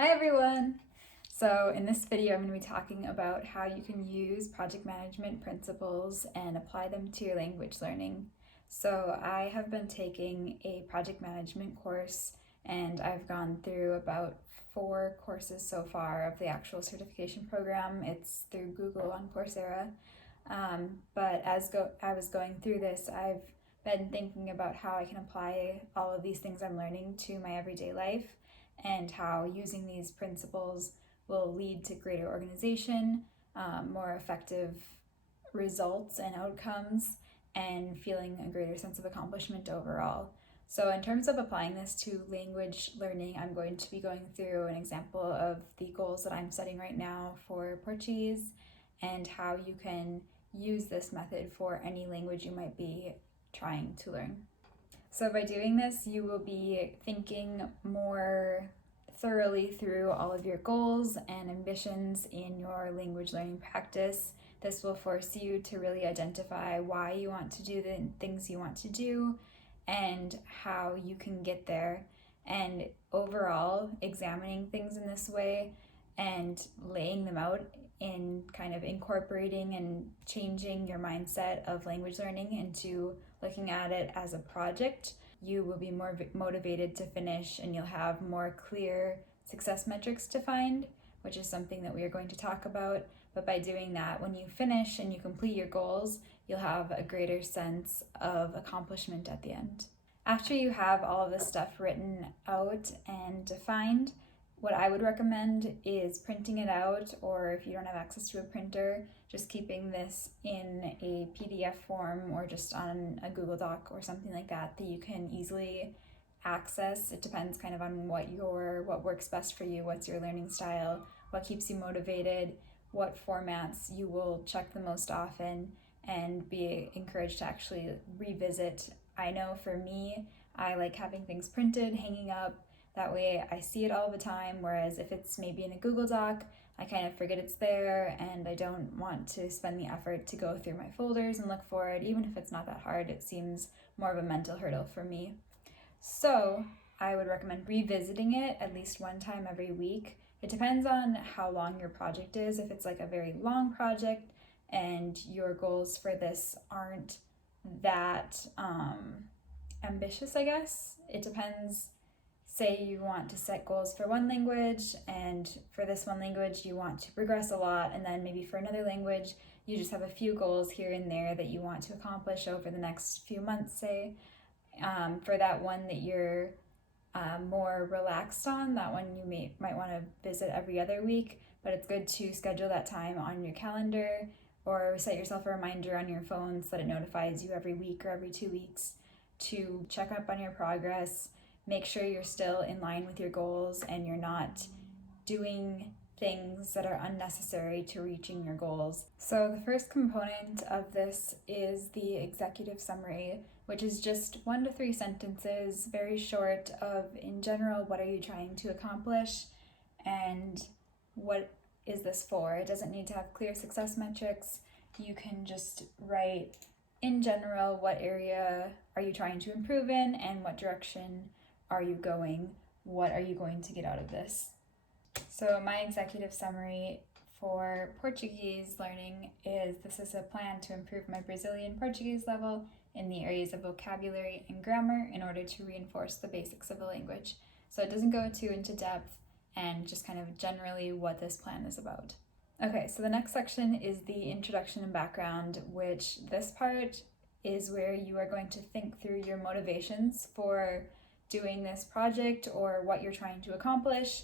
Hi everyone! So in this video I'm going to be talking about how you can use project management principles and apply them to your language learning. So I have been taking a project management course and I've gone through about 4 courses so far of the actual certification program. It's through Google on Coursera. But as I was going through this, I've been thinking about how I can apply all of these things I'm learning to my everyday life and how using these principles will lead to greater organization, more effective results and outcomes, and feeling a greater sense of accomplishment overall. So in terms of applying this to language learning, I'm going to be going through an example of the goals that I'm setting right now for Portuguese and how you can use this method for any language you might be trying to learn. So by doing this, you will be thinking more thoroughly through all of your goals and ambitions in your language learning practice. This will force you to really identify why you want to do the things you want to do and how you can get there. And overall, examining things in this way and laying them out in kind of incorporating and changing your mindset of language learning into looking at it as a project, you will be more motivated to finish and you'll have more clear success metrics to find, which is something that we are going to talk about. But by doing that, when you finish and you complete your goals, you'll have a greater sense of accomplishment at the end. After you have all of this stuff written out and defined, what I would recommend is printing it out, or if you don't have access to a printer, just keeping this in a PDF form or just on a Google Doc or something like that you can easily access. It depends kind of on what works best for you, what's your learning style, what keeps you motivated, what formats you will check the most often, and be encouraged to actually revisit. I know for me, I like having things printed, hanging up. That way I see it all the time, whereas if it's maybe in a Google Doc, I kind of forget it's there and I don't want to spend the effort to go through my folders and look for it. Even if it's not that hard, it seems more of a mental hurdle for me. So I would recommend revisiting it at least one time every week. It depends on how long your project is. If it's like a very long project and your goals for this aren't that ambitious, I guess, it depends. Say you want to set goals for one language, and for this one language you want to progress a lot, and then maybe for another language you just have a few goals here and there that you want to accomplish over the next few months, say. For that one that you're more relaxed on, that one you might want to visit every other week, but it's good to schedule that time on your calendar or set yourself a reminder on your phone so that it notifies you every week or every 2 weeks to check up on your progress. Make sure you're still in line with your goals and you're not doing things that are unnecessary to reaching your goals. So the first component of this is the executive summary, which is just 1 to 3 sentences, very short, of in general, what are you trying to accomplish and what is this for? It doesn't need to have clear success metrics. You can just write in general, what area are you trying to improve in and what direction are you going? What are you going to get out of this? So my executive summary for Portuguese learning is: this is a plan to improve my Brazilian Portuguese level in the areas of vocabulary and grammar in order to reinforce the basics of the language. So it doesn't go too into depth, and just kind of generally what this plan is about. Okay, so the next section is the introduction and background, which this part is where you are going to think through your motivations for doing this project or what you're trying to accomplish,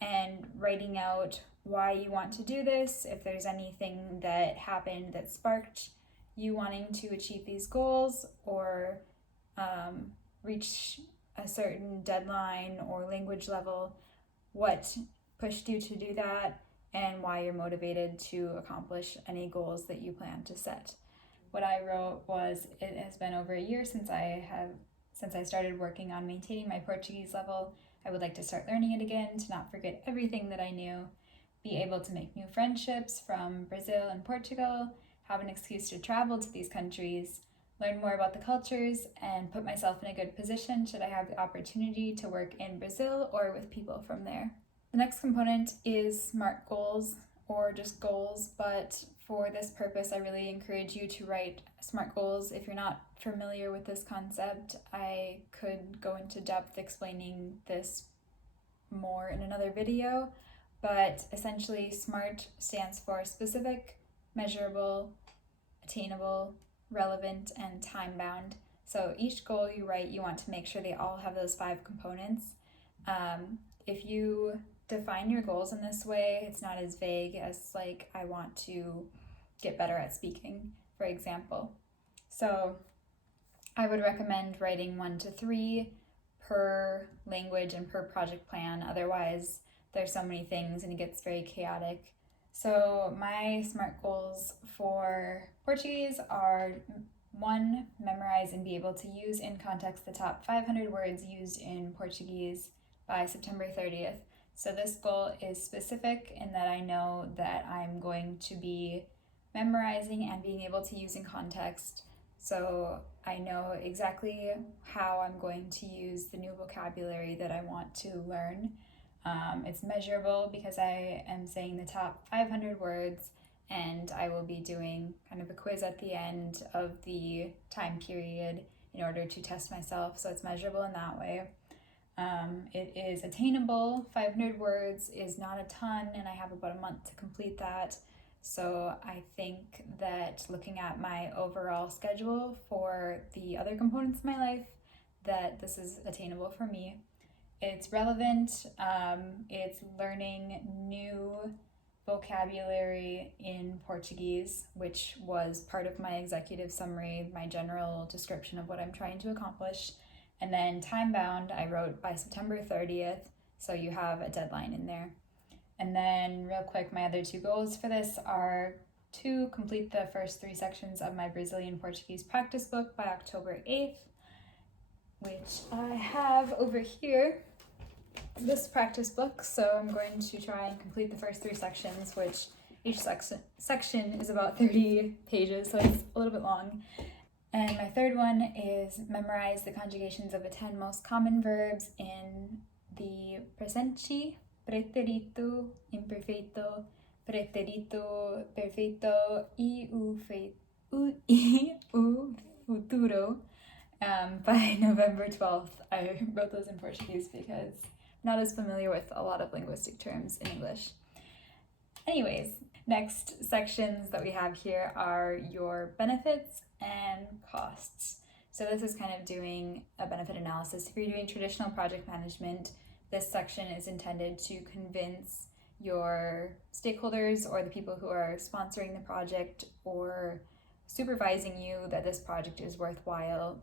and writing out why you want to do this, if there's anything that happened that sparked you wanting to achieve these goals or reach a certain deadline or language level, what pushed you to do that, and why you're motivated to accomplish any goals that you plan to set. What I wrote was: it has been over a year since I started working on maintaining my Portuguese level. I would like to start learning it again, to not forget everything that I knew, be able to make new friendships from Brazil and Portugal, have an excuse to travel to these countries, learn more about the cultures, and put myself in a good position should I have the opportunity to work in Brazil or with people from there. The next component is SMART goals, or just goals, but for this purpose I really encourage you to write SMART goals. If you're not familiar with this concept, I could go into depth explaining this more in another video, but essentially SMART stands for specific, measurable, attainable, relevant, and time-bound. So each goal you write, you want to make sure they all have those 5 components. If you define your goals in this way, it's not as vague as like, I want to get better at speaking, for example. So I would recommend writing 1 to 3 per language and per project plan. Otherwise, there's so many things and it gets very chaotic. So my SMART goals for Portuguese are: 1, memorize and be able to use in context the top 500 words used in Portuguese by September 30th. So this goal is specific in that I know that I'm going to be memorizing and being able to use in context. So I know exactly how I'm going to use the new vocabulary that I want to learn. It's measurable because I am saying the top 500 words, and I will be doing kind of a quiz at the end of the time period in order to test myself. So it's measurable in that way. It is attainable. 500 words is not a ton, and I have about a month to complete that. So I think that looking at my overall schedule for the other components of my life, that this is attainable for me. It's relevant. It's learning new vocabulary in Portuguese, which was part of my executive summary, my general description of what I'm trying to accomplish. And then time bound, I wrote by September 30th, so you have a deadline in there. And then real quick, my other 2 goals for this are to complete the first 3 sections of my Brazilian Portuguese practice book by October 8th, which I have over here, this practice book. So I'm going to try and complete the first 3 sections, which each section is about 30 pages, so it's a little bit long. And my third one is memorize the conjugations of the 10 most common verbs in the presente, pretérito, imperfeito, pretérito, perfeito, e o futuro by November 12th. I wrote those in Portuguese because I'm not as familiar with a lot of linguistic terms in English. Anyways, next sections that we have here are your benefits and costs. So this is kind of doing a benefit analysis. If you're doing traditional project management, this section is intended to convince your stakeholders or the people who are sponsoring the project or supervising you that this project is worthwhile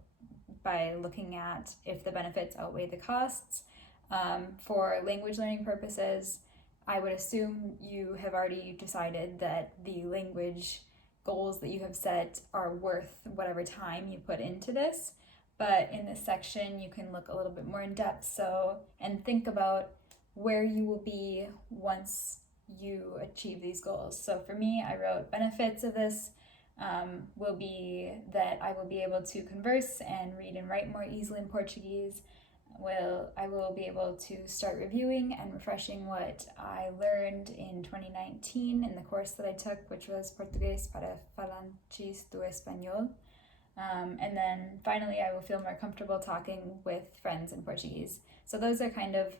by looking at if the benefits outweigh the costs. For language learning purposes, I would assume you have already decided that the language goals that you have set are worth whatever time you put into this. But in this section, you can look a little bit more in depth and think about where you will be once you achieve these goals. So for me, I wrote benefits of this will be that I will be able to converse and read and write more easily in Portuguese. I will be able to start reviewing and refreshing what I learned in 2019 in the course that I took, which was Português para falantes do Espanhol. And then finally, I will feel more comfortable talking with friends in Portuguese. So those are kind of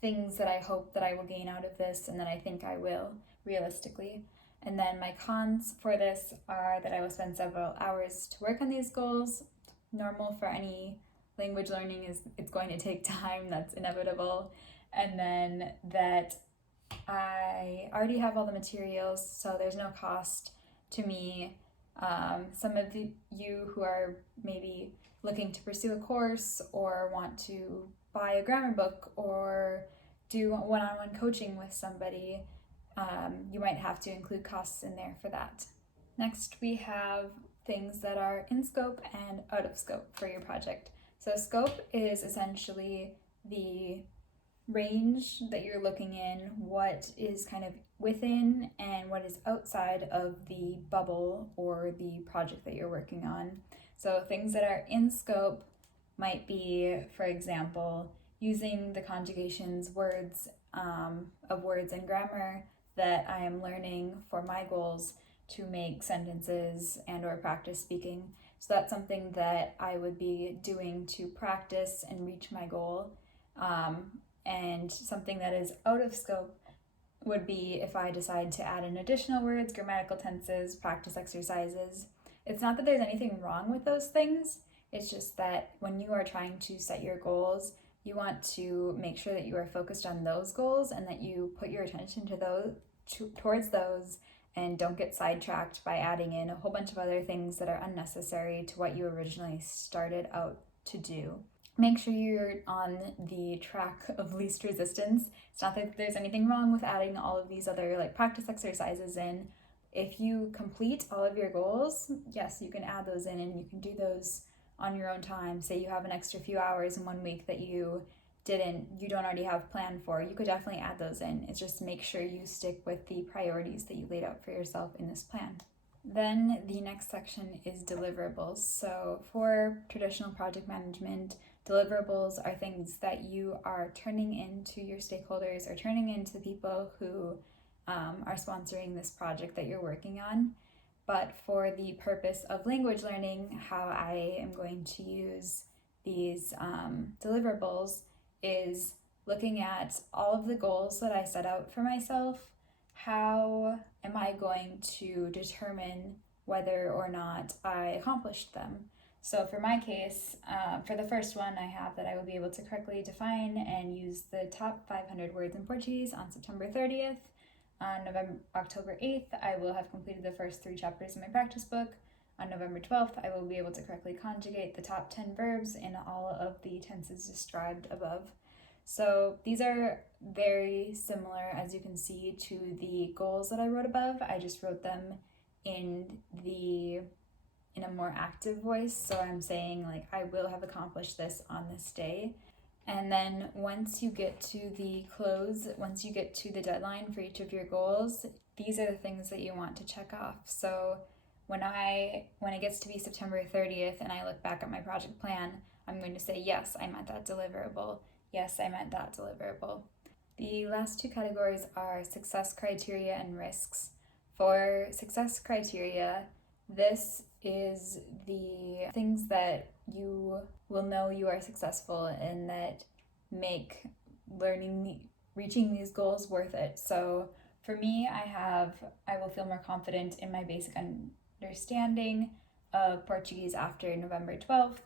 things that I hope that I will gain out of this, and that I think I will realistically. And then my cons for this are that I will spend several hours to work on these goals. Normal for any language learning is it's going to take time, that's inevitable. And then that I already have all the materials, so there's no cost to me. Some of you who are maybe looking to pursue a course or want to buy a grammar book or do one-on-one coaching with somebody, you might have to include costs in there for that. Next, we have things that are in scope and out of scope for your project. So scope is essentially the range that you're looking in, what is kind of within and what is outside of the bubble or the project that you're working on. So things that are in scope might be, for example, using the conjugations words of words and grammar that I am learning for my goals to make sentences and or practice speaking. So that's something that I would be doing to practice and reach my goal. And something that is out of scope would be if I decide to add in additional words, grammatical tenses, practice exercises. It's not that there's anything wrong with those things. It's just that when you are trying to set your goals, you want to make sure that you are focused on those goals and that you put your attention to those towards those and don't get sidetracked by adding in a whole bunch of other things that are unnecessary to what you originally started out to do. Make sure you're on the track of least resistance. It's not that there's anything wrong with adding all of these other like practice exercises in. If you complete all of your goals, yes, you can add those in and you can do those on your own time. Say you have an extra few hours in 1 week that you don't already have planned for, you could definitely add those in. It's just make sure you stick with the priorities that you laid out for yourself in this plan. Then the next section is deliverables. So for traditional project management, deliverables are things that you are turning into your stakeholders or turning into the people who are sponsoring this project that you're working on. But for the purpose of language learning, how I am going to use these deliverables is looking at all of the goals that I set out for myself. How am I going to determine whether or not I accomplished them? So for my case, for the first one, I have that I will be able to correctly define and use the top 500 words in Portuguese on September 30th. On October 8th, I will have completed the first 3 chapters in my practice book. On November 12th, I will be able to correctly conjugate the top 10 verbs in all of the tenses described above. So these are very similar, as you can see, to the goals that I wrote above. I just wrote them in a more active voice. So I'm saying like, I will have accomplished this on this day. And then once you get to the close, once you get to the deadline for each of your goals, these are the things that you want to check off. So when it gets to be September 30th and I look back at my project plan, I'm going to say, yes, I met that deliverable. Yes, I met that deliverable. The last 2 categories are success criteria and risks. For success criteria, this is the things that you will know you are successful and that make reaching these goals worth it. So for me, I will feel more confident in my basic understanding of Portuguese after November 12th,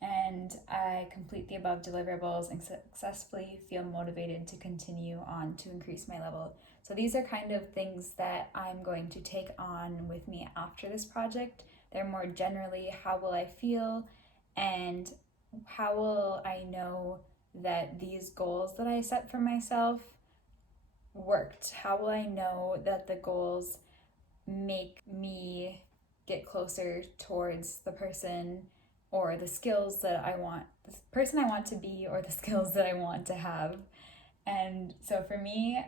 and I complete the above deliverables and successfully feel motivated to continue on to increase my level. So these are kind of things that I'm going to take on with me after this project. They're more generally, how will I feel and how will I know that these goals that I set for myself worked? How will I know that the goals make me get closer towards the person or the skills that I want, the person I want to be or the skills that I want to have? And so for me,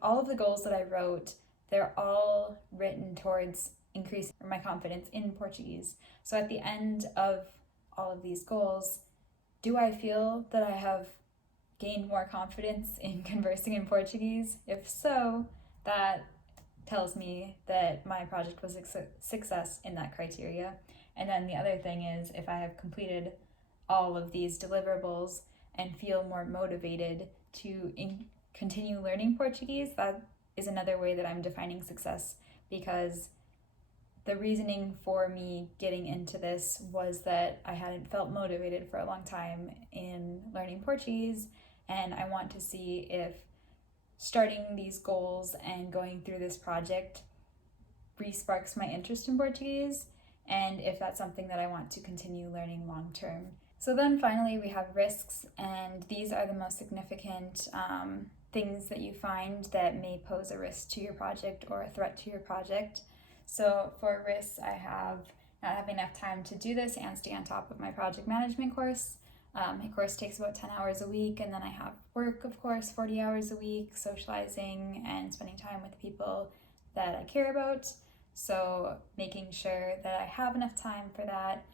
all of the goals that I wrote, they're all written towards increasing my confidence in Portuguese. So at the end of all of these goals, do I feel that I have gained more confidence in conversing in Portuguese? If so, that tells me that my project was a success in that criteria. And then the other thing is, if I have completed all of these deliverables and feel more motivated to continue learning Portuguese, that is another way that I'm defining success, because the reasoning for me getting into this was that I hadn't felt motivated for a long time in learning Portuguese, and I want to see if starting these goals and going through this project re-sparks my interest in Portuguese, and if that's something that I want to continue learning long term. So then finally we have risks, and these are the most significant things that you find that may pose a risk to your project or a threat to your project. So for risks, I have not having enough time to do this and stay on top of my project management course. My course takes about 10 hours a week, and then I have work, of course, 40 hours a week, socializing and spending time with people that I care about. So making sure that I have enough time for that.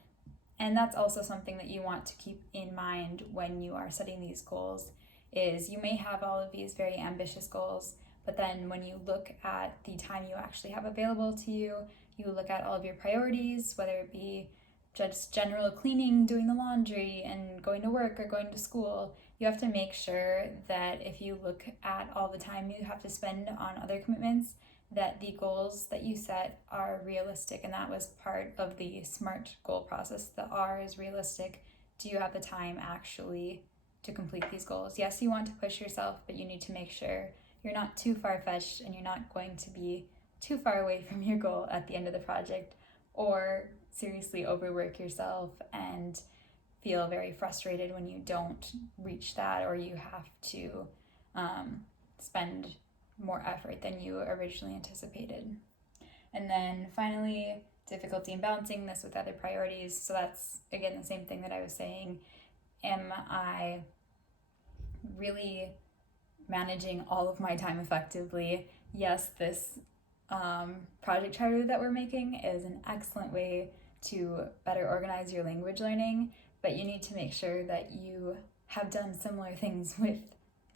And that's also something that you want to keep in mind when you are setting these goals, is you may have all of these very ambitious goals, but then when you look at the time you actually have available to you, you look at all of your priorities, whether it be just general cleaning, doing the laundry, and going to work or going to school. You have to make sure that if you look at all the time you have to spend on other commitments, that the goals that you set are realistic. And that was part of the SMART goal process. The R is realistic. Do you have the time actually to complete these goals? Yes, you want to push yourself, but you need to make sure you're not too far-fetched and you're not going to be too far away from your goal at the end of the project, or seriously overwork yourself and feel very frustrated when you don't reach that, or you have to spend more effort than you originally anticipated. And then finally, difficulty in balancing this with other priorities. So that's, again, the same thing that I was saying. Am I really managing all of my time effectively? Yes, this project charter that we're making is an excellent way to better organize your language learning, but you need to make sure that you have done similar things with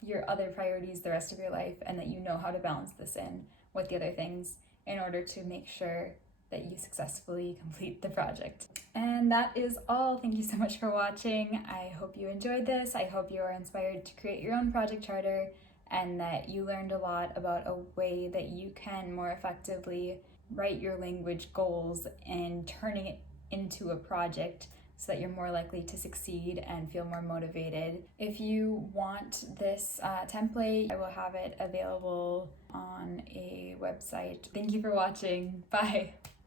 your other priorities the rest of your life, and that you know how to balance this in with the other things in order to make sure that you successfully complete the project. And that is all. Thank you so much for watching. I hope you enjoyed this. I hope you are inspired to create your own project charter, and that you learned a lot about a way that you can more effectively write your language goals and turning it into a project so that you're more likely to succeed and feel more motivated. If you want this template, I will have it available on a website. Thank you for watching. Bye.